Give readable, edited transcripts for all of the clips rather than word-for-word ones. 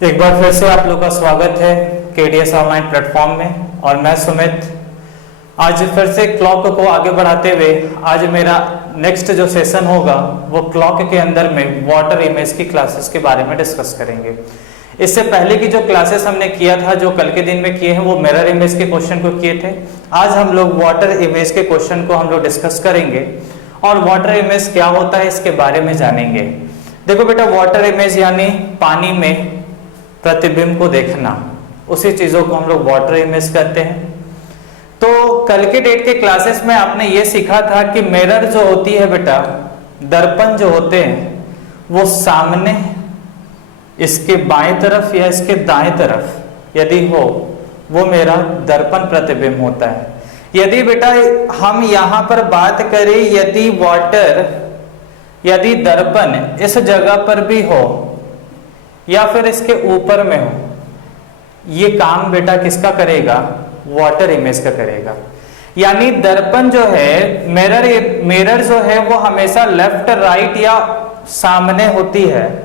एक बार फिर से आप लोग का स्वागत है केडीएस ऑनलाइन प्लेटफॉर्म में। और मैं सुमित आज फिर से क्लॉक को आगे बढ़ाते हुए आज मेरा नेक्स्ट जो सेशन होगा वो क्लॉक के अंदर में वाटर इमेज की क्लासेस के बारे में डिस्कस करेंगे। इससे पहले की जो क्लासेस हमने किया था, जो कल के दिन में किए हैं, वो मिरर इमेज के क्वेश्चन को किए थे। आज हम लोग वाटर इमेज के क्वेश्चन को हम लोग डिस्कस करेंगे और वाटर इमेज क्या होता है इसके बारे में जानेंगे। देखो बेटा, वाटर इमेज यानी पानी में प्रतिबिंब को देखना, उसी चीजों को हम लोग वाटर इमेज कहते हैं। तो कल के डेट के क्लासेस में आपने ये सीखा था कि मिरर जो होती है बेटा, दर्पण जो होते हैं वो सामने इसके बाएं तरफ या इसके दाएं तरफ यदि हो वो मेरा दर्पण प्रतिबिंब होता है। यदि बेटा हम यहां पर बात करें यदि दर्पण इस जगह पर भी हो या फिर इसके ऊपर में हो, ये काम बेटा किसका करेगा? वाटर इमेज का करेगा। यानी दर्पण जो है, मिरर जो है वो हमेशा लेफ्ट राइट या सामने होती है,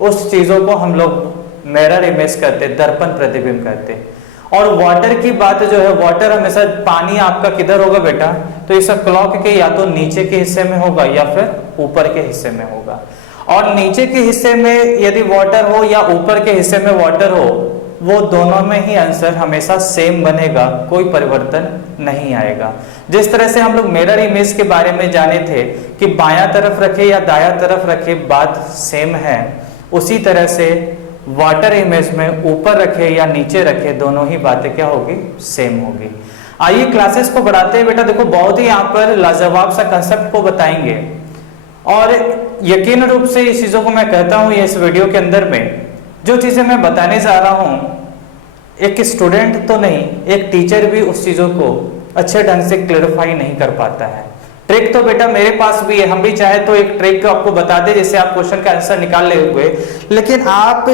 उस चीजों को हम लोग मिरर इमेज कहते हैं, दर्पण प्रतिबिंब कहते हैं। और वाटर की बात जो है, वाटर हमेशा पानी आपका किधर होगा बेटा? तो इस क्लॉक के या तो नीचे के हिस्से में होगा या फिर ऊपर के हिस्से में होगा। और नीचे के हिस्से में यदि वाटर हो या ऊपर के हिस्से में वाटर हो, वो दोनों में ही आंसर हमेशा सेम बनेगा, कोई परिवर्तन नहीं आएगा। जिस तरह से हम लोग मिरर इमेज के बारे में जाने थे कि बायां तरफ रखे या दायां तरफ रखे बात सेम है, उसी तरह से वाटर इमेज में ऊपर रखे या नीचे रखे दोनों ही बातें क्या होगी? सेम होगी। आइए क्लासेस को बढ़ाते हैं बेटा। देखो, बहुत ही यहाँ पर लाजवाब सा कंसेप्ट को बताएंगे और यकीन रूप से इस चीजों को मैं कहता हूं इस वीडियो के अंदर में जो चीजें मैं बताने जा रहा हूं, एक स्टूडेंट तो नहीं, एक टीचर भी उस चीजों को अच्छे ढंग से क्लैरिफाई नहीं कर पाता है। ट्रिक तो बेटा मेरे पास भी है, हम भी चाहे तो एक ट्रिक आपको बता दे जिससे आप क्वेश्चन का आंसर निकाल ले हुए, लेकिन आप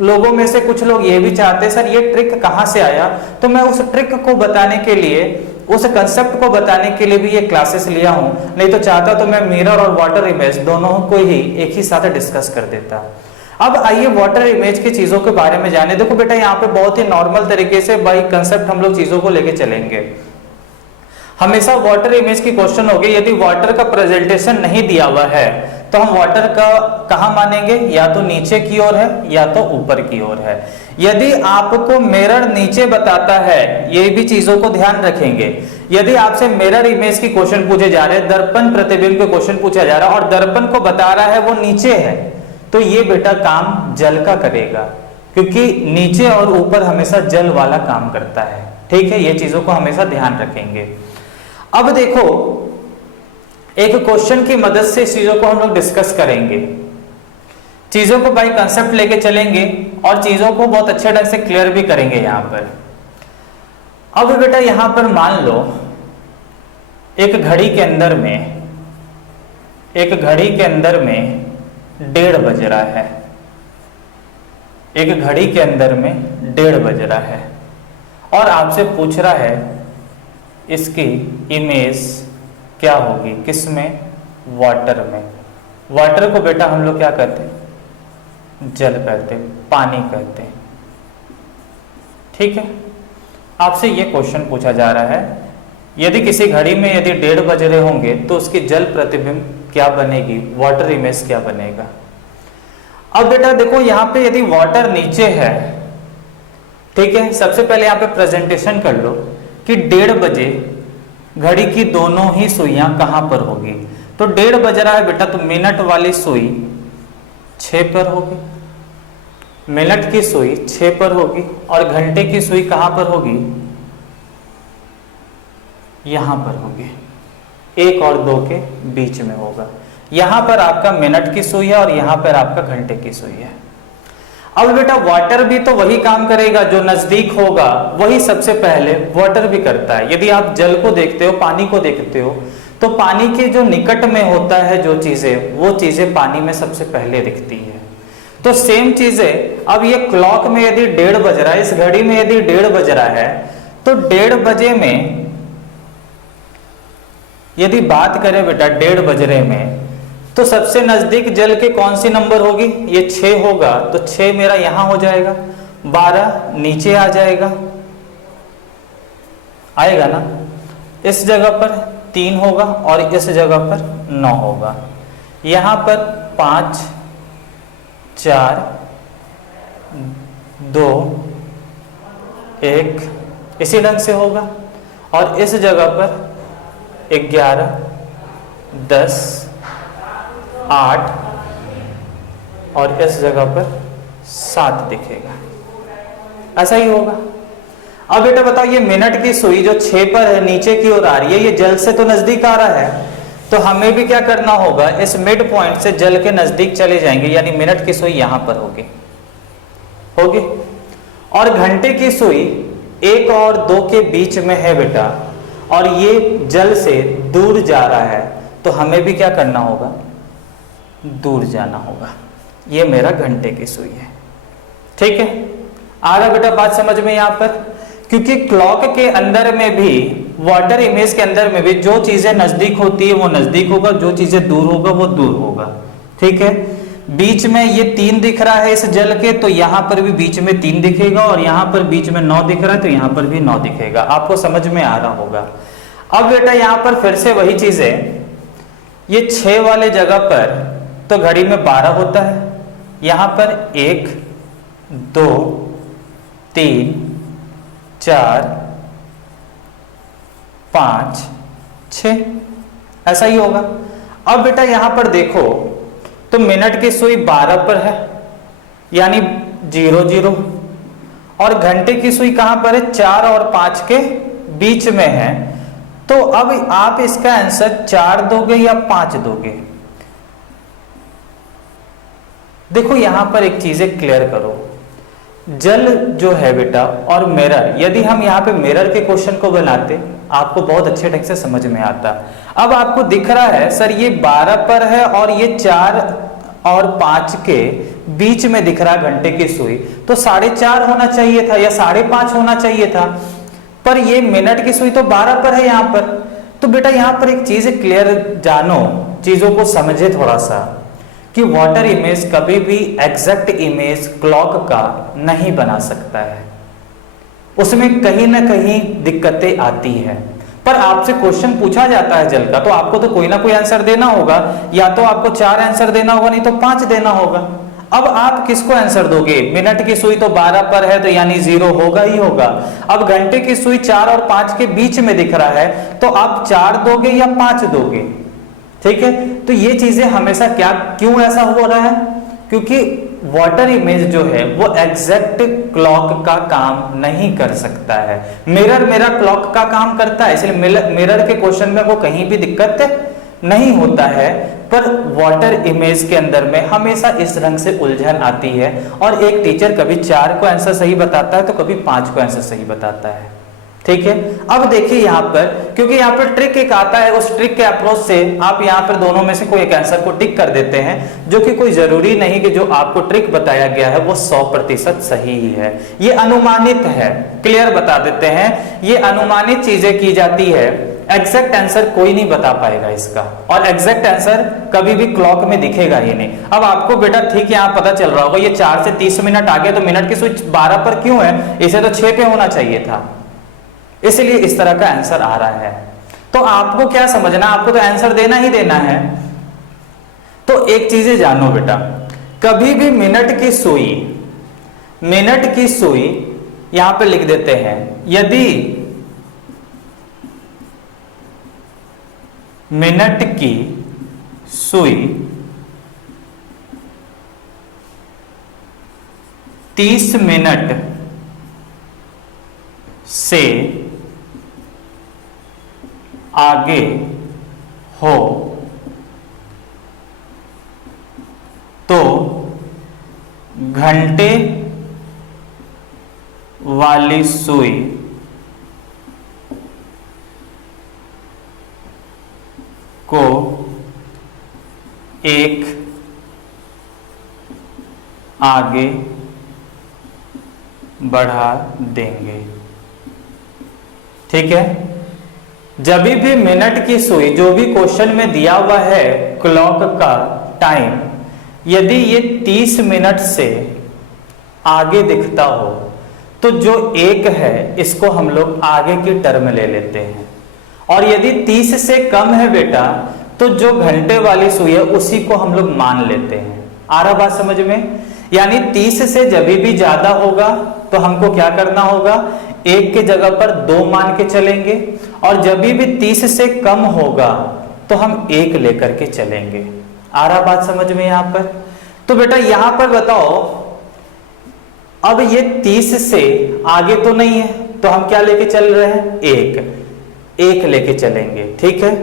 लोगों में से कुछ लोग ये भी चाहते हैं सर ये ट्रिक कहां से आया। तो मैं उस ट्रिक को बताने के लिए, उस कंसेप्ट को बताने के लिए भी ये क्लासेस लिया हूं। नहीं तो चाहता तो मैं मिरर और वाटर इमेज दोनों को ही एक ही साथ डिस्कस कर देता। अब आइए वाटर इमेज की चीजों के बारे में जाने। देखो बेटा, यहाँ पे बहुत ही नॉर्मल तरीके से बाई कंसेप्ट हम लोग चीजों को लेके चलेंगे। हमेशा वाटर इमेज की क्वेश्चन होगी, यदि वाटर का प्रेजेंटेशन नहीं दिया हुआ है तो हम वाटर का कहां मानेंगे? या तो नीचे की ओर है या तो ऊपर की ओर है। यदि आपको मिरर नीचे बताता है, ये भी चीजों को ध्यान रखेंगे। यदि आपसे मिरर इमेज की क्वेश्चन पूछे जा रहे हैं, दर्पण प्रतिबिंब के क्वेश्चन पूछा जा रहा है और दर्पण को बता रहा है वो नीचे है, तो ये बेटा काम जल का करेगा, क्योंकि नीचे और ऊपर हमेशा जल वाला काम करता है। ठीक है, ये चीजों को हमेशा ध्यान रखेंगे। अब देखो, एक क्वेश्चन की मदद से इस चीजों को हम लोग डिस्कस करेंगे, चीजों को बाई कंसेप्ट लेके चलेंगे और चीजों को बहुत अच्छे ढंग से क्लियर भी करेंगे यहां पर। अब बेटा यहां पर मान लो एक घड़ी के अंदर में 1:30 बज रहा है, एक घड़ी के अंदर में 1:30 बज रहा है और आपसे पूछ रहा है इसकी इमेज क्या होगी, किसमें? वाटर में। वाटर को बेटा हम लोग क्या कहते हैं? जल कहते हैं, पानी कहते हैं। ठीक है, आपसे ये क्वेश्चन पूछा जा रहा है, यदि किसी घड़ी में यदि 1:30 बज रहे होंगे तो उसकी जल प्रतिबिंब क्या बनेगी, वाटर इमेज क्या बनेगा। अब बेटा देखो, यहां पे यदि वाटर नीचे है, ठीक है, सबसे पहले यहां पे प्रेजेंटेशन कर लो कि 1:30 बजे घड़ी की दोनों ही सुइयां कहां पर होगी। तो 1:30 बज रहा है बेटा, तो मिनट वाली सुई 6 पर होगी, मिनट की सुई 6 पर होगी और घंटे की सुई कहां पर होगी? यहां पर होगी, 1 और 2 के बीच में होगा। यहां पर आपका मिनट की सुई है और यहां पर आपका घंटे की सुई है। अब बेटा वाटर भी तो वही काम करेगा, जो नजदीक होगा वही सबसे पहले वाटर भी करता है। यदि आप जल को देखते हो, पानी को देखते हो, तो पानी के जो निकट में होता है जो चीजें, वो चीजें पानी में सबसे पहले दिखती है। तो सेम चीजें अब ये क्लॉक में यदि 1:30 बज रहा है, इस घड़ी में यदि 1:30 बज रहा है, तो 1:30 बजे में यदि बात करें बेटा 1:30 बज रहे में, तो सबसे नजदीक जल के कौन सी नंबर होगी, ये 6 होगा, तो 6 मेरा यहां हो जाएगा, 12 नीचे आ जाएगा, आएगा ना। इस जगह पर 3 होगा और इस जगह पर 9 होगा, यहां पर 5 4 2 1 इसी ढंग से होगा, और इस जगह पर 11 10 8 और इस जगह पर 7 दिखेगा, ऐसा ही होगा। अब बेटा बताओ, ये मिनट की सुई जो 6 पर है, नीचे की ओर आ रही है, ये जल से तो नजदीक आ रहा है, तो हमें भी क्या करना होगा, इस मिड पॉइंट से जल के नजदीक चले जाएंगे, यानी मिनट की सुई यहां पर होगी। और घंटे की सुई 1 और 2 के बीच में है बेटा, और ये जल से दूर जा रहा है, तो हमें भी क्या करना होगा, दूर जाना होगा। ये मेरा घंटे की सुई है, ठीक है। आ रहा बेटा बात समझ में यहां पर, क्योंकि क्लॉक के अंदर में भी, वाटर इमेज के अंदर में भी जो चीजें नजदीक होती है वो नजदीक होगा, जो चीजें दूर होगा वो दूर होगा, ठीक है। बीच में ये 3 दिख रहा है इस जल के, तो यहां पर भी बीच में 3 दिखेगा, और यहां पर बीच में 9 दिख रहा है, तो यहां पर भी 9 दिखेगा। आपको समझ में आ रहा होगा। अब बेटा यहां पर फिर से वही चीज है, ये 6 वाले जगह पर तो घड़ी में 12 होता है, यहां पर 1 2 3 4 5 6 ऐसा ही होगा। अब बेटा यहां पर देखो तो मिनट की सुई 12 पर है, यानी 0 0, और घंटे की सुई कहां पर है, 4 और 5 के बीच में है। तो अब आप इसका आंसर 4 दोगे या 5 दोगे। देखो यहां पर एक चीजें क्लियर करो, जल जो है बेटा और मिरर, यदि हम यहाँ पे मिरर के क्वेश्चन को बनाते आपको बहुत अच्छे ढंग से समझ में आता। अब आपको दिख रहा है सर ये 12 पर है और ये 4 और 5 के बीच में दिख रहा है घंटे की सुई, तो 4.5 होना चाहिए था या 5.5 होना चाहिए था, पर ये मिनट की सुई तो 12 पर है यहाँ पर। तो बेटा यहाँ पर एक चीज क्लियर जानो, चीजों को समझे थोड़ा सा, कि वाटर इमेज कभी भी एग्जैक्ट इमेज क्लॉक का नहीं बना सकता है, उसमें कहीं ना कहीं दिक्कतें आती है। पर आपसे क्वेश्चन पूछा जाता है जल का, तो आपको तो कोई ना कोई आंसर देना होगा, या तो आपको 4 आंसर देना होगा, नहीं तो 5 देना होगा। अब आप किसको आंसर दोगे, मिनट की सुई तो 12 पर है, तो यानी 0 होगा ही होगा। अब घंटे की सुई 4 और 5 के बीच में दिख रहा है, तो आप 4 दोगे या 5 दोगे, ठीक है। तो ये चीजें हमेशा क्यों ऐसा हो रहा है, क्योंकि वाटर इमेज जो है वो एग्जैक्ट क्लॉक का काम नहीं कर सकता है। मिरर मेरा क्लॉक का काम करता है, इसलिए मिरर के क्वेश्चन में वो कहीं भी दिक्कत नहीं होता है, पर वाटर इमेज के अंदर में हमेशा इस रंग से उलझन आती है, और एक टीचर कभी 4 को आंसर सही बताता है तो कभी 5 को आंसर सही बताता है, ठीक है। अब देखिए यहाँ पर, क्योंकि यहाँ पर ट्रिक एक आता है, उस ट्रिक के अप्रोच से आप यहाँ पर दोनों में से कोई एक आंसर को टिक कर देते हैं, जो कि कोई जरूरी नहीं कि जो आपको ट्रिक बताया गया है वो 100% सही ही है, ये अनुमानित है। क्लियर बता देते हैं, ये अनुमानित चीजें की जाती है, एग्जैक्ट आंसर कोई नहीं बता पाएगा इसका, और एग्जैक्ट आंसर कभी भी क्लॉक में दिखेगा ही नहीं। अब आपको बेटा ठीक यहाँ पता चल रहा होगा, ये 4 से 30 मिनट आगे, तो मिनट की स्विच 12 पर क्यों है, इसे तो 6 पे होना चाहिए था, इसलिए इस तरह का आंसर आ रहा है। तो आपको क्या समझना, आपको तो आंसर देना ही देना है। तो एक चीजें जानो बेटा, कभी भी मिनट की सुई यहां पे लिख देते हैं, यदि मिनट की सुई 30 मिनट से आगे हो तो घंटे वाली सुई को एक आगे बढ़ा देंगे, ठीक है। जब भी मिनट की सुई, जो भी क्वेश्चन में दिया हुआ है क्लॉक का टाइम, यदि ये 30 मिनट से आगे दिखता हो तो जो एक है इसको हम लोग आगे की टर्म ले लेते हैं, और यदि 30 से कम है बेटा तो जो घंटे वाली सुई है उसी को हम लोग मान लेते हैं। आ रहा बात समझ में? यानी 30 से जब भी ज्यादा होगा तो हमको क्या करना होगा, एक के जगह पर 2 मान के चलेंगे, और जब भी 30 से कम होगा तो हम 1 लेकर के चलेंगे। आ रहा बात समझ में यहां पर? तो बेटा यहां पर बताओ, अब ये 30 से आगे तो नहीं है तो हम क्या लेके चल रहे हैं, 1 लेके चलेंगे। ठीक है,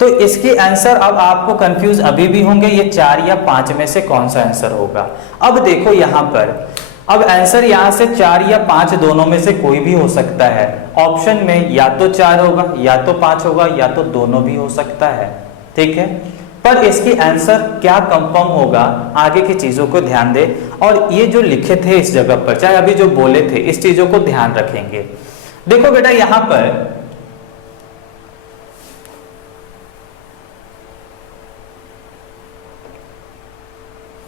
तो इसकी आंसर, अब आपको कंफ्यूज अभी भी होंगे ये 4 या 5 में से कौन सा आंसर होगा। अब देखो यहां पर, अब आंसर यहां से 4 या 5 दोनों में से कोई भी हो सकता है। ऑप्शन में या तो 4 होगा या तो 5 होगा या तो दोनों भी हो सकता है। ठीक है, पर इसकी आंसर क्या कंफर्म होगा, आगे की चीजों को ध्यान दे, और ये जो लिखे थे इस जगह पर, चाहे अभी जो बोले थे, इस चीजों को ध्यान रखेंगे। देखो बेटा यहां पर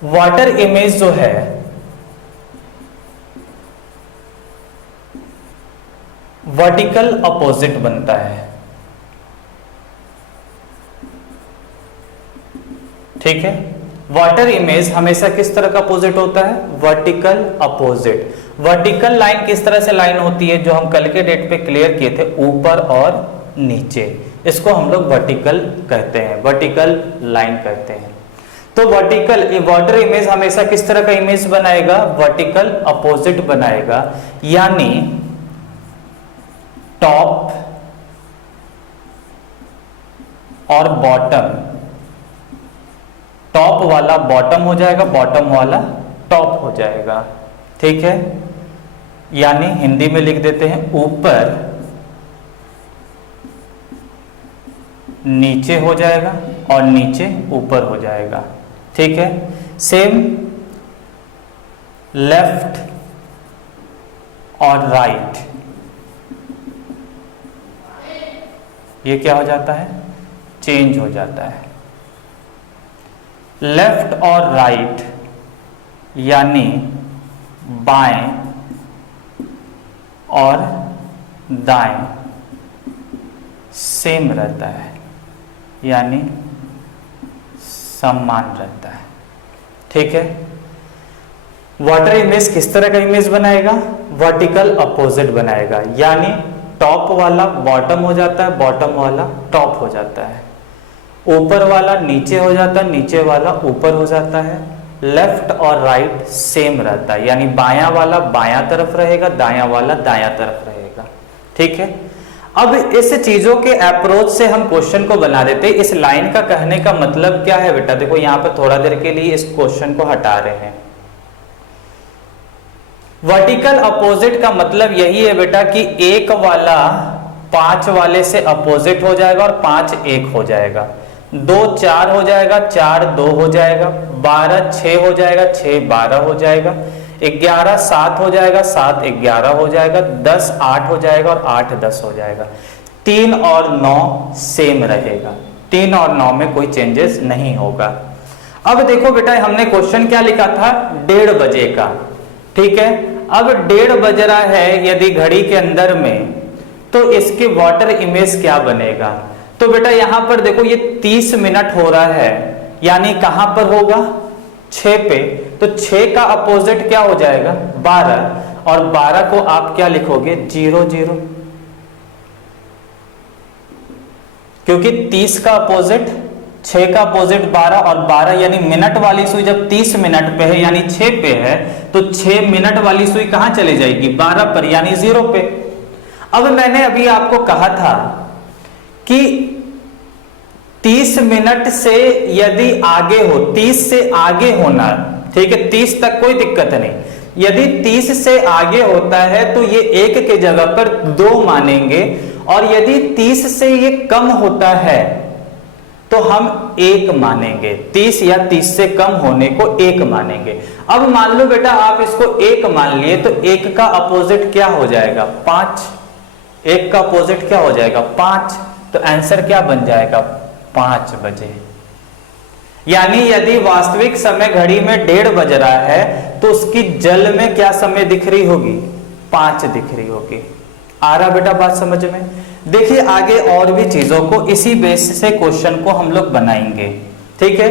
वाटर इमेज जो है वर्टिकल अपोजिट बनता है। ठीक है, वाटर इमेज हमेशा किस तरह का अपोजिट होता है, वर्टिकल अपोजिट। वर्टिकल लाइन किस तरह से लाइन होती है, जो हम कल के डेट पे क्लियर किए थे, ऊपर और नीचे, इसको हम लोग वर्टिकल कहते हैं, वर्टिकल लाइन कहते हैं। तो वर्टिकल वाटर इमेज हमेशा किस तरह का इमेज बनाएगा, वर्टिकल अपोजिट बनाएगा, यानी टॉप और बॉटम, टॉप वाला बॉटम हो जाएगा, बॉटम वाला टॉप हो जाएगा। ठीक है, यानी हिंदी में लिख देते हैं, ऊपर नीचे हो जाएगा और नीचे ऊपर हो जाएगा। ठीक है, सेम लेफ्ट और राइट, ये क्या हो जाता है, चेंज हो जाता है। लेफ्ट और राइट यानी बाएं और दाएं सेम रहता है, यानी समान रहता है। ठीक है, वाटर इमेज किस तरह का इमेज बनाएगा, वर्टिकल अपोजिट बनाएगा, यानी टॉप वाला बॉटम हो जाता है, बॉटम वाला टॉप हो जाता है, ऊपर वाला नीचे हो जाता है, नीचे वाला ऊपर हो जाता है। लेफ्ट और राइट सेम रहता है, यानी बायां वाला बायां तरफ रहेगा, दायां वाला दायां तरफ रहेगा। ठीक है, अब इस चीजों के अप्रोच से हम क्वेश्चन को बना देते हैं। इस लाइन का कहने का मतलब क्या है बेटा, देखो यहां पर थोड़ा देर के लिए इस क्वेश्चन को हटा रहे हैं। वर्टिकल अपोजिट का मतलब यही है बेटा कि एक वाला 5 वाले से अपोजिट हो जाएगा और 5 1 हो जाएगा, 2 4 हो जाएगा, 4 2 हो जाएगा, 12 6 हो जाएगा, 6 12 हो जाएगा, 11 7 हो जाएगा, 7 11 हो जाएगा, 10 8 हो जाएगा और 8 10 हो जाएगा। 3 और 9 सेम रहेगा, 3 और 9 में कोई चेंजेस नहीं होगा। अब देखो बेटा हमने क्वेश्चन क्या लिखा था, 1:30 बजे का। ठीक है, अब 1:30 बज रहा है यदि घड़ी के अंदर में, तो इसकी वाटर इमेज क्या बनेगा। तो बेटा यहां पर देखो ये 30 मिनट हो रहा है, यानी कहां पर होगा, 6 पे, तो 6 का अपोजिट क्या हो जाएगा, 12, और 12 को आप क्या लिखोगे, 0 0, क्योंकि 30 का अपोजिट 6 का अपोजिट 12 और 12 यानी मिनट वाली सुई जब 30 मिनट पे है यानी 6 पे है, तो 6 मिनट वाली सुई कहां चली जाएगी, 12 पर, यानी 0 पे। अब मैंने अभी आपको कहा था कि 30 मिनट से यदि आगे हो, 30 से आगे होना, ठीक है, 30 तक कोई दिक्कत नहीं, यदि 30 से आगे होता है तो ये 1 के जगह पर 2 मानेंगे, और यदि 30 से ये कम होता है तो हम 1 मानेंगे, 30 या 30 से कम होने को 1 मानेंगे। अब मान लो बेटा आप इसको 1 मान लिए, तो 1 का अपोजिट क्या हो जाएगा, 5, 1 का अपोजिट क्या हो जाएगा, 5, तो आंसर क्या बन जाएगा, 5 बजे। यानी यदि वास्तविक समय घड़ी में 1:30 बज रहा है तो उसकी जल में क्या समय दिख रही होगी, 5 दिख रही होगी। आ रहा बेटा बात समझ में। देखिए आगे और भी चीजों को इसी बेस से क्वेश्चन को हम लोग बनाएंगे। ठीक है,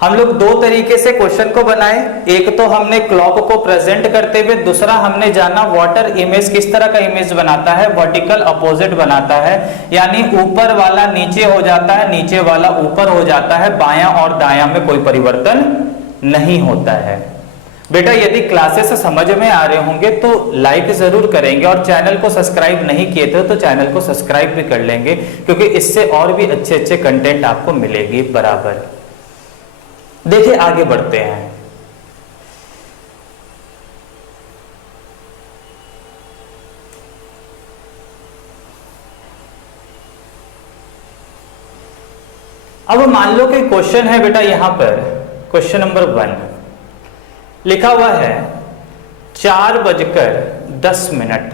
हम लोग 2 तरीके से क्वेश्चन को बनाए। एक तो हमने क्लॉक को प्रेजेंट करते हुए, दूसरा हमने जाना वाटर इमेज किस तरह का इमेज बनाता है, वर्टिकल अपोजिट बनाता है, यानी ऊपर वाला नीचे हो जाता है, नीचे वाला ऊपर हो जाता है, बायां और दायां में कोई परिवर्तन नहीं होता है। बेटा यदि क्लासेस समझ में आ रहे होंगे तो लाइक जरूर करेंगे, और चैनल को सब्सक्राइब नहीं किए थे तो चैनल को सब्सक्राइब भी कर लेंगे, क्योंकि इससे और भी अच्छे अच्छे कंटेंट आपको मिलेगी बराबर। देखिए आगे बढ़ते हैं। अब मान लो कि क्वेश्चन है बेटा, यहां पर क्वेश्चन नंबर 1 लिखा हुआ है 4:10।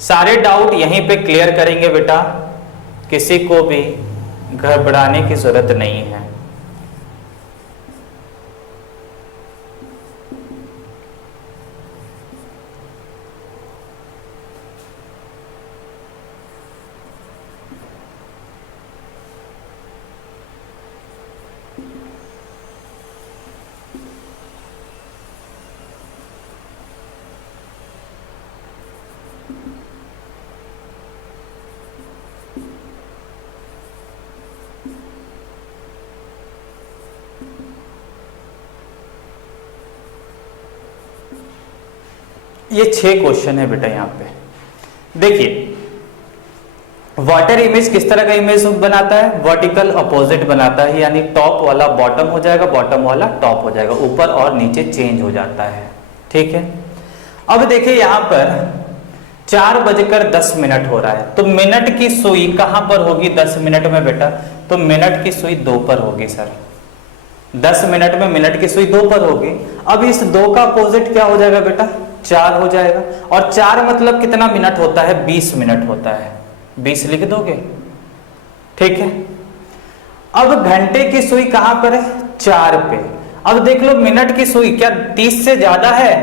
सारे डाउट यहीं पे क्लियर करेंगे बेटा, किसी को भी घबराने की जरूरत नहीं है। ये 6 क्वेश्चन है बेटा यहां पे। देखिए वाटर इमेज किस तरह का इमेज बनाता है, वर्टिकल अपोजिट बनाता है, यानी टॉप वाला बॉटम हो जाएगा, बॉटम वाला टॉप हो जाएगा, ऊपर और नीचे चेंज हो जाता है। ठीक है, अब देखिए यहां पर 4:10 हो रहा है, तो मिनट की सुई कहां पर होगी 10 मिनट में बेटा, तो मिनट की सुई 2 पर होगी सर। 10 मिनट में मिनट की सुई 2 पर होगी। अब इस 2 का अपोजिट क्या हो जाएगा बेटा, 4 हो जाएगा, और 4 मतलब कितना मिनट होता है, 20 मिनट होता है। 20 लिख दोगे, ठीक है। अब घंटे की सुई कहां पर है, 4 पे। अब देख लो मिनट की सुई क्या 30 से ज्यादा है,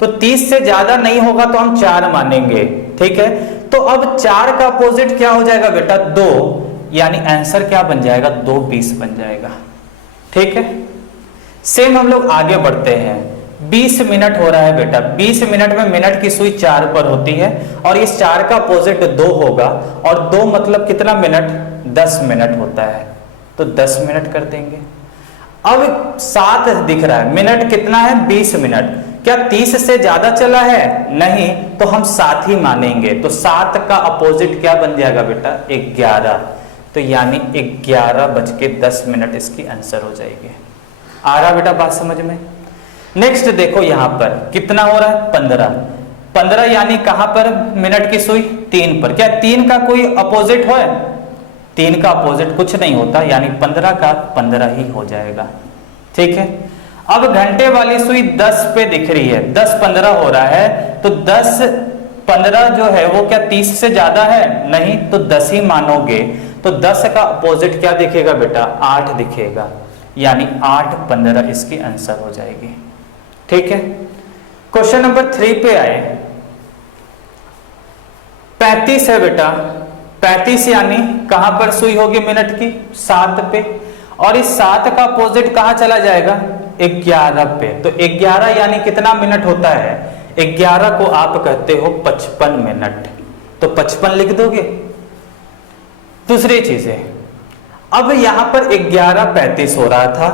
तो 30 से ज्यादा नहीं होगा तो हम 4 मानेंगे। ठीक है, तो अब 4 का अपोजिट क्या हो जाएगा बेटा, 2, यानी आंसर क्या बन जाएगा, 2:20 बन जाएगा। ठीक है, सेम हम लोग आगे बढ़ते हैं। 20 मिनट हो रहा है बेटा, 20 मिनट में मिनट की सुई 4 पर होती है, और इस 4 का अपोजिट 2 होगा, और 2 मतलब कितना मिनट, 10 मिनट होता है, तो 10 मिनट कर देंगे। अब 7 दिख रहा है, मिनट कितना है, 20 मिनट, क्या 30 से ज्यादा चला है, नहीं, तो हम 7 ही मानेंगे। तो 7 का अपोजिट क्या बन जाएगा बेटा, 11, तो यानी 11:10 इसकी आंसर हो जाएगी। आ रहा बेटा बात समझ में। नेक्स्ट देखो यहां पर कितना हो रहा है, 15 यानी कहां पर मिनट की सुई, 3 पर। क्या 3 का कोई अपोजिट है, 3 का अपोजिट कुछ नहीं होता, यानी 15 का 15 ही हो जाएगा। ठीक है, अब घंटे वाली सुई 10 पे दिख रही है, 10:15 हो रहा है, तो 10:15 जो है वो क्या 30 से ज्यादा है, नहीं, तो 10 ही मानोगे। तो 10 का अपोजिट क्या दिखेगा बेटा, 8 दिखेगा, यानी 8:15 इसकी आंसर हो जाएगी। ठीक है, क्वेश्चन नंबर 3 पे आए। 35 है बेटा, 35 यानी कहां पर सुई होगी मिनट की, 7 पे, और इस 7 का अपोजिट कहां चला जाएगा, 11 पे। तो 11 यानी कितना मिनट होता है, 11 को आप कहते हो 55 मिनट, तो 55 लिख दोगे। दूसरी चीज है, अब यहां पर 11:35 हो रहा था,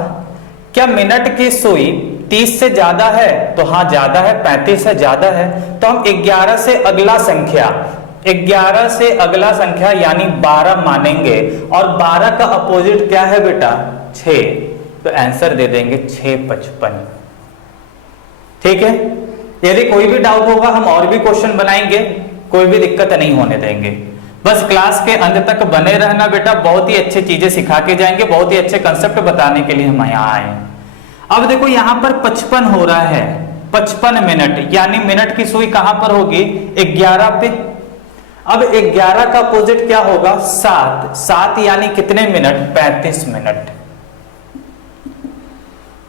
क्या मिनट की सुई 30 से ज्यादा है, तो हाँ ज्यादा है, 35 से ज्यादा है, तो हम 11 से अगला संख्या, 11 से अगला संख्या यानी 12 मानेंगे, और 12 का अपोजिट क्या है बेटा, 6, तो आंसर दे देंगे 6:55। ठीक है, यदि कोई भी डाउट होगा हम और भी क्वेश्चन बनाएंगे, कोई भी दिक्कत नहीं होने देंगे। बस क्लास के अंत तक बने रहना बेटा, बहुत ही अच्छी चीजें सिखा के जाएंगे, बहुत ही अच्छे कंसेप्ट बताने के लिए हम यहाँ आए। अब देखो यहां पर 55 हो रहा है, 55 मिनट, यानी मिनट की सुई कहां पर होगी, 11 पे। अब 11 का अपोजिट क्या होगा? 7। 7 यानी कितने मिनट? 35 मिनट।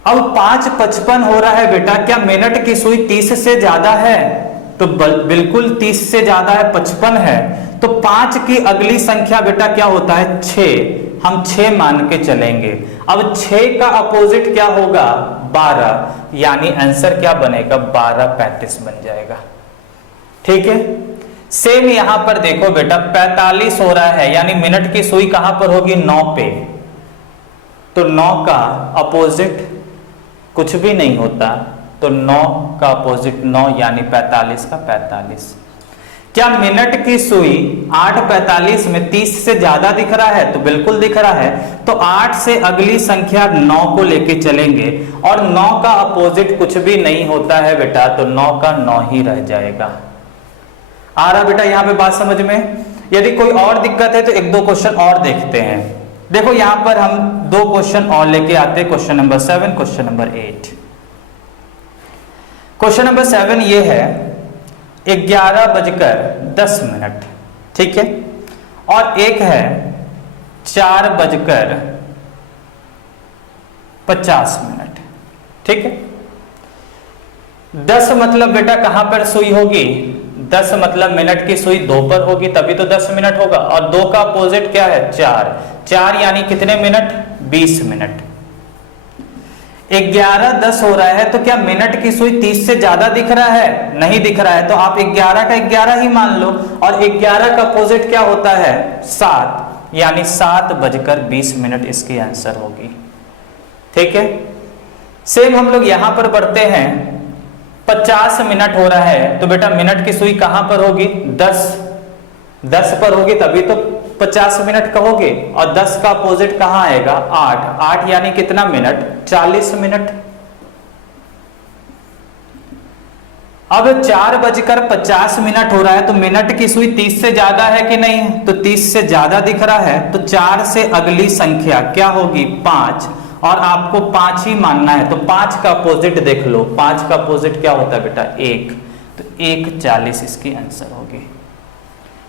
अब 5:55 हो रहा है बेटा, क्या मिनट की सुई 30 से ज्यादा है? तो बिल्कुल 30 से ज्यादा है, 55 है। तो 5 की अगली संख्या बेटा क्या होता है? 6। हम 6 मान के चलेंगे। अब 6 का अपोजिट क्या होगा? 12, यानी आंसर क्या बनेगा? 12:35 बन जाएगा। ठीक है, सेम यहां पर देखो बेटा 45 हो रहा है, यानी मिनट की सुई कहां पर होगी? 9 पे। तो 9 का अपोजिट कुछ भी नहीं होता, तो 9 का अपोजिट 9 यानी 45 का 45। क्या मिनट की सुई 8:45 में 30 से ज्यादा दिख रहा है? तो बिल्कुल दिख रहा है। तो 8 से अगली संख्या 9 को लेके चलेंगे, और 9 का अपोजिट कुछ भी नहीं होता है बेटा, तो 9 का 9 ही रह जाएगा। आ रहा बेटा यहां पे बात समझ में? यदि कोई और दिक्कत है तो 1-2 क्वेश्चन और देखते हैं। देखो यहां पर हम 2 क्वेश्चन और लेके आते हैं, question number 7, question number 8। Question number 7 ये है 11:10। ठीक है, और एक है 4:50। ठीक है, 10 मतलब बेटा कहां पर सुई होगी? 10 मतलब मिनट की सुई 2 पर होगी, तभी तो 10 मिनट होगा। और 2 का अपोजिट क्या है? 4। 4 यानी कितने मिनट? 20 मिनट। 11:10 हो रहा है, तो क्या मिनट की सुई 30 से ज्यादा दिख रहा है? नहीं दिख रहा है, तो आप 11 का 11 ही मान लो। और 11 का अपोजिट क्या होता है? 7, यानी 7:20 इसकी आंसर होगी। ठीक है, सेम हम लोग यहां पर बढ़ते हैं। 50 मिनट हो रहा है, तो बेटा मिनट की सुई कहां पर होगी? 10 पर होगी, तभी तो 50 मिनट कहोगे। और 10 का अपोजिट कहां आएगा? 8। 8 यानी कितना मिनट? 40 मिनट। अब 4:50 हो रहा है, तो मिनट की सुई 30 से ज्यादा है कि नहीं? तो 30 से ज्यादा दिख रहा है, तो 4 से अगली संख्या क्या होगी? 5। और आपको 5 ही मानना है, तो 5 का अपोजिट देख लो। 5 का अपोजिट क्या होता है बेटा? 1। तो 1:40 इसकी आंसर होगी।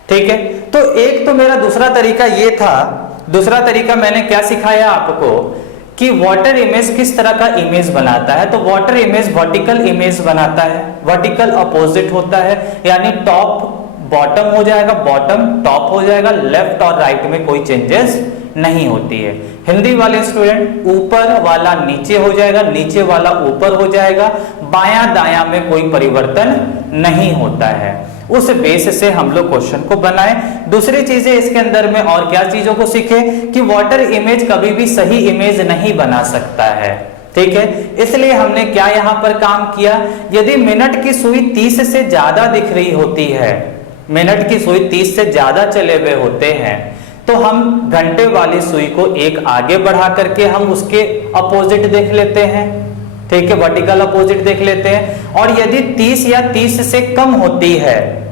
ठीक है, तो एक तो मेरा दूसरा तरीका ये था। दूसरा तरीका मैंने क्या सिखाया आपको कि वाटर इमेज किस तरह का इमेज बनाता है। तो वाटर इमेज वर्टिकल इमेज बनाता है, वर्टिकल अपोजिट होता है, यानी टॉप बॉटम हो जाएगा, बॉटम टॉप हो जाएगा, लेफ्ट और राइट में कोई चेंजेस नहीं होती है। हिंदी वाले स्टूडेंट ऊपर वाला नीचे हो जाएगा, नीचे वाला ऊपर हो जाएगा, बायां दायां में कोई परिवर्तन नहीं होता है। उस बेस से हम लोग क्वेश्चन को बनाए। दूसरी चीजें इसके अंदर में और क्या चीजों को सीखे कि वाटर इमेज कभी भी सही इमेज नहीं बना सकता है। ठीक है, इसलिए हमने क्या यहां पर काम किया? यदि मिनट की सुई 30 से ज्यादा दिख रही होती है, मिनट की सुई 30 से ज्यादा चले हुए होते हैं, तो हम घंटे वाली सुई को एक आगे बढ़ा करके हम उसके अपोजिट देख लेते हैं। ठीक है, वर्टिकल अपोजिट देख लेते हैं। और यदि 30 या 30 से कम होती है,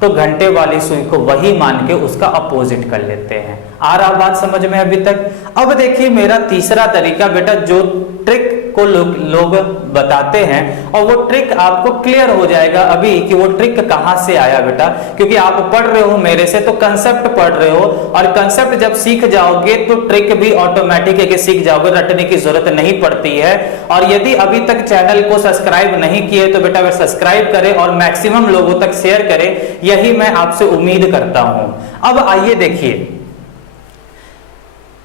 तो घंटे वाली सुई को वही मान के उसका अपोजिट कर लेते हैं। आ रहा बात समझ में अभी तक? अब देखिए मेरा तीसरा तरीका बेटा, जो ट्रिक को लोग बताते हैं, और वो ट्रिक आपको क्लियर हो जाएगा अभी कि वो ट्रिक कहां से आया बेटा। क्योंकि आप पढ़ रहे हो मेरे से, तो कंसेप्ट पढ़ रहे हो, और कंसेप्ट जब सीख जाओगे तो ट्रिक भी ऑटोमेटिक है कि सीख जाओगे, रटने की जरूरत नहीं पड़ती है। और यदि अभी तक चैनल को सब्सक्राइब नहीं किए तो बेटा वे सब्सक्राइब करें और मैक्सिमम लोगों तक शेयर करें, यही मैं आपसे उम्मीद करता हूं। अब आइए देखिए,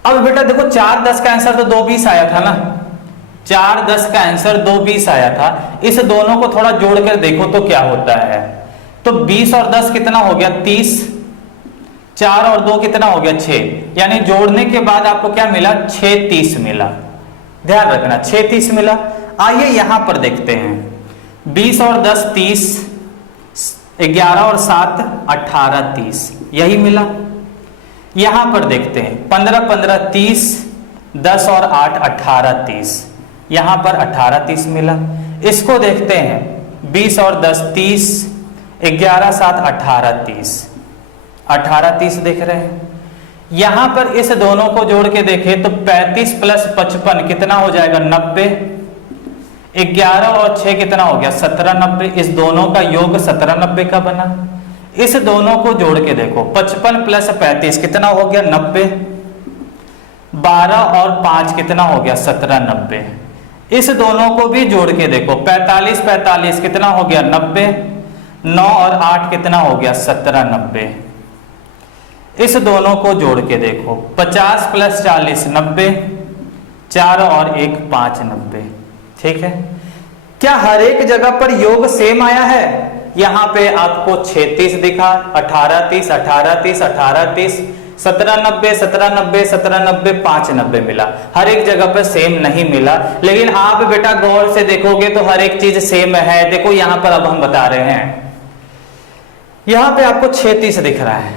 अब बेटा देखो 4:10 का आंसर तो 2:20 आया था ना, 4:10 का आंसर 2:20 आया था। इस दोनों को थोड़ा जोड़कर देखो तो क्या होता है। तो 20 और 10 कितना हो गया? 30। 4 और 2 कितना हो गया? 6। यानी जोड़ने के बाद आपको क्या मिला? 6:30 मिला। ध्यान रखना 6:30 मिला। आइए यहां पर देखते हैं, 20 और 10 30, 11 और 7 18 30, यही मिला। यहां पर देखते हैं 15 15 30, 10 और 8 18 30, यहां पर 18 30 मिला। इसको देखते हैं 20 और 10 30, 11 7 18 30, 18 30 देख रहे हैं। यहां पर इस दोनों को जोड़ के देखें तो 35 + 55 कितना हो जाएगा? 90। 11 और 6 कितना हो गया? 17 90। इस दोनों का योग 17 90 का बना। इस दोनों को जोड़ के देखो, 55 प्लस 35 कितना हो गया 90, 12 और 5 कितना हो गया 17, 90। इस दोनों को भी जोड़ के देखो, 45 45 कितना हो गया 90, 9 और 8 कितना हो गया 17, 90। इस दोनों को जोड़ के देखो, 50 प्लस 40 90, 4 और 1 5, 90। ठीक है, क्या हर एक जगह पर योग सेम आया है? यहां पे आपको 36 दिखा, 18 30, 18 30, 18 30, 17 90, 17 90, 17 90, 5 90 मिला। हर एक जगह पर सेम नहीं मिला, लेकिन आप बेटा गौर से देखोगे तो हर एक चीज सेम है। देखो यहां पर अब हम बता रहे हैं, यहां पे आपको 36 दिख रहा है,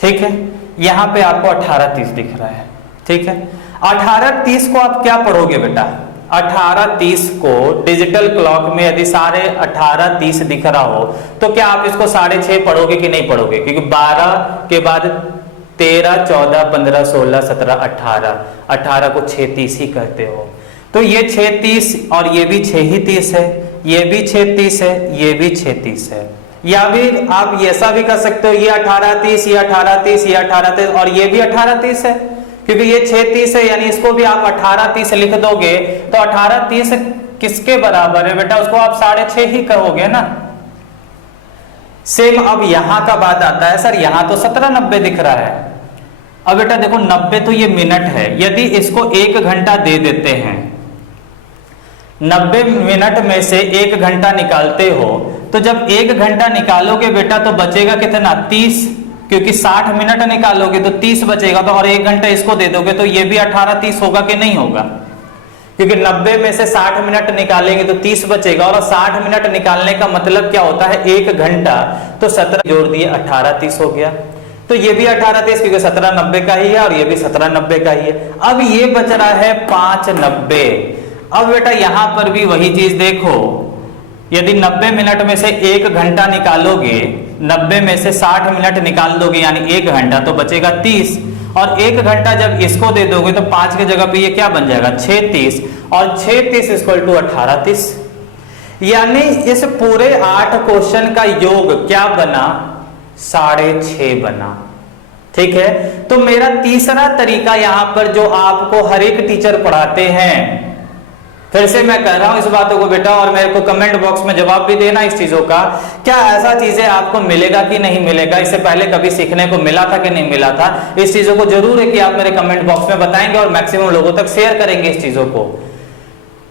ठीक है, यहां पे आपको 18 30 दिख रहा है। ठीक है, 18 30 को आप क्या पढ़ोगे बेटा? 18 30 को डिजिटल क्लॉक में यदि साढ़े 18 30 दिख रहा हो तो क्या आप इसको 6.5 पढ़ोगे कि नहीं पढ़ोगे? क्योंकि 12 के बाद 13 14 15 16 17 18, 18 को 6 30 ही कहते हो। तो ये 6 30 और ये भी 6 ही 30 है, ये भी 6 30 है, ये भी 6 30 है। या भी आप ऐसा भी कर सकते हो, ये 18 30, ये 18 30, ये 18 30 और ये भी 18 30 है, क्योंकि ये 6 30 है, यानी इसको भी आप 18 30 लिख दोगे तो 18 30 किसके बराबर है बेटा? उसको आप 6.5 ही कहोगे ना। सेम अब यहां का बात आता है, सर यहां तो 17 90 दिख रहा है। अब बेटा देखो 90 तो ये मिनट है, यदि इसको 1 घंटा दे देते हैं, 90 मिनट में से 1 घंटा निकालते हो तो जब 1 घंटा निकालोगे बेटा तो बचेगा कितना 30, क्योंकि 60 मिनट निकालोगे तो 30 बचेगा, तो और 1 घंटा इसको दे दोगे तो ये भी 18 30 होगा कि नहीं होगा? क्योंकि 90 में से 60 मिनट निकालेंगे तो 30 बचेगा, और 60 मिनट निकालने का मतलब क्या होता है 1 घंटा, तो 17 जोड़ दिए 18 30 हो गया। तो ये भी 18 30 क्योंकि 17 90 का ही है और ये भी 17 90 का ही है। अब ये बच रहा है 5 90। अब बेटा यहां पर भी वही चीज देखो, यदि 90 मिनट में से 1 घंटा निकालोगे, 90 में से 60 मिनट निकाल दोगे यानी 1 घंटा, तो बचेगा 30, और 1 घंटा जब इसको दे दोगे तो 5 की जगह पे ये क्या बन जाएगा 6 30, और 6 30 इक्वल टू 18 30। यानी इस पूरे 8 क्वेश्चन का योग क्या बना 6.5 बना। ठीक है, तो मेरा तीसरा तरीका यहां पर जो आपको हर एक टीचर पढ़ाते हैं, फिर से मैं कह रहा हूं इस बातों को बेटा, और मेरे को कमेंट बॉक्स में जवाब भी देना इस चीजों का, क्या ऐसा चीजें आपको मिलेगा कि नहीं मिलेगा? इससे पहले कभी सीखने को मिला था कि नहीं मिला था? इस चीजों को जरूर है कि आप मेरे कमेंट बॉक्स में बताएंगे और मैक्सिमम लोगों तक शेयर करेंगे इस चीजों को।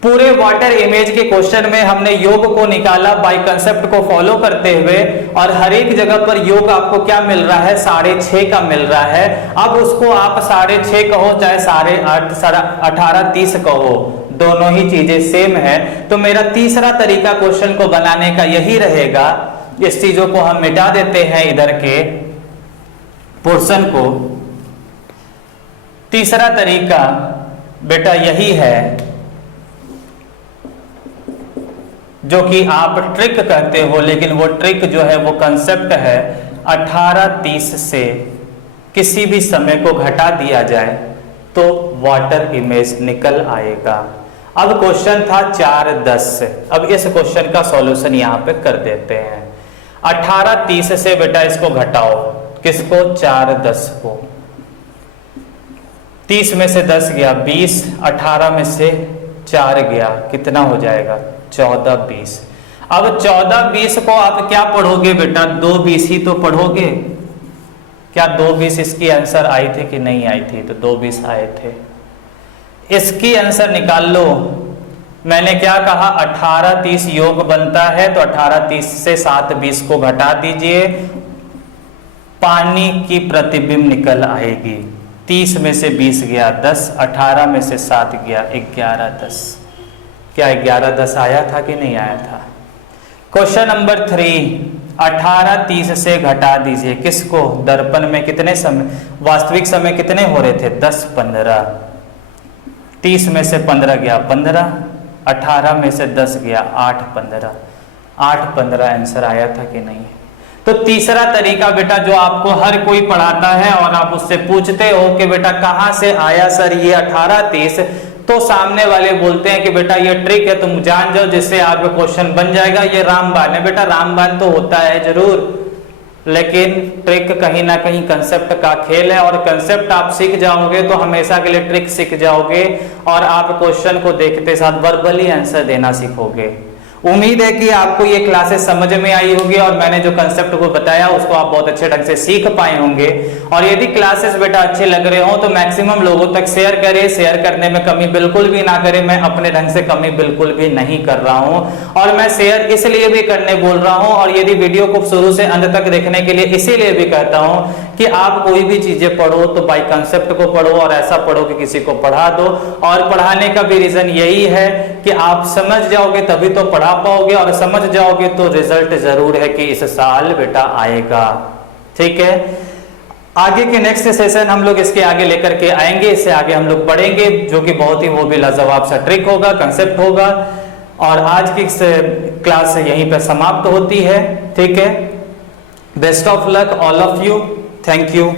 पूरे वाटर इमेज के क्वेश्चन में हमने योग को निकाला बाय कंसेप्ट को फॉलो करते हुए, और हर एक जगह पर योग आपको क्या मिल रहा है 6.5 का मिल रहा है। अब उसको आप 6.5 कहो चाहे 8.5 18 30 कहो, दोनों ही चीजें सेम है। तो मेरा तीसरा तरीका क्वेश्चन को बनाने का यही रहेगा, इस चीजों को हम मिटा देते हैं इधर के पोर्शन को। तीसरा तरीका बेटा यही है जो कि आप ट्रिक कहते हो, लेकिन वो ट्रिक जो है वो कंसेप्ट है 18 30 से किसी भी समय को घटा दिया जाए तो वाटर इमेज निकल आएगा। अब क्वेश्चन था 4 10 से, अब इस क्वेश्चन का सॉल्यूशन यहां पे कर देते हैं। 18 30 से बेटा इसको घटाओ, किसको 4 10 को, 30 में से 10 गया 20, 18 में से 4 गया, कितना हो जाएगा 14 20। अब 14 20 को आप क्या पढ़ोगे बेटा 2 20 ही तो पढ़ोगे। क्या 2 20 इसकी आंसर आई थी कि नहीं आई थी? तो 2 20 आए थे। इसकी आंसर निकाल लो। मैंने क्या कहा 18 30 योग बनता है, तो 18 30 से 7 20 को घटा दीजिए, पानी की प्रतिबिंब निकल आएगी। 30 में से 20 गया 10, 18 में से 7 गया 11 10। क्या 11 10 आया था कि नहीं आया था? क्वेश्चन नंबर 3, 18 30 से घटा दीजिए किसको? दर्पण में कितने समय, वास्तविक समय कितने हो रहे थे 10 15, 30 में से 15 गया 15, 18 में से 10 गया 8 15, 8 15 आंसर आया था कि नहीं? तो तीसरा तरीका बेटा जो आपको हर कोई पढ़ाता है और आप उससे पूछते हो कि बेटा कहां से आया सर ये 18 30, तो सामने वाले बोलते हैं कि बेटा ये ट्रिक है तुम जान जाओ जिससे आपका क्वेश्चन बन जाएगा, ये रामबाण है। बेटा रामबाण तो होता है जरूर, लेकिन ट्रिक कहीं ना कहीं कंसेप्ट का खेल है, और कंसेप्ट आप सीख जाओगे तो हमेशा के लिए ट्रिक सीख जाओगे और आप क्वेश्चन को देखते साथ वर्बली आंसर देना सीखोगे। उम्मीद है कि आपको ये क्लासेस समझ में आई होगी और मैंने जो कंसेप्ट को बताया उसको आप बहुत अच्छे ढंग से सीख पाए होंगे। और यदि क्लासेस बेटा अच्छे लग रहे हो तो मैक्सिमम लोगों तक शेयर करें, शेयर करने में कमी बिल्कुल भी ना करें। मैं अपने ढंग से कमी बिल्कुल भी नहीं कर रहा हूं, और मैं शेयर इसलिए भी करने बोल रहा हूं, और यदि वीडियो को शुरू से अंत तक देखने के लिए इसीलिए भी कहता हूं कि आप कोई भी चीजें पढ़ो तो बाय कंसेप्ट को पढ़ो, और ऐसा पढ़ो कि किसी को पढ़ा दो। और पढ़ाने का भी रीजन यही है कि आप समझ जाओगे तभी तो पढ़ा पाओगे, और समझ जाओगे तो रिजल्ट जरूर है कि इस साल बेटा आएगा। ठीक है, आगे के नेक्स्ट सेशन हम लोग इसके आगे लेकर के आएंगे, इससे आगे हम लोग पढ़ेंगे, जो कि बहुत ही वो भी लाजवाब सा ट्रिक होगा, कंसेप्ट होगा। और आज की क्लास यहीं पर समाप्त होती है। ठीक है, best of luck all of you, thank you.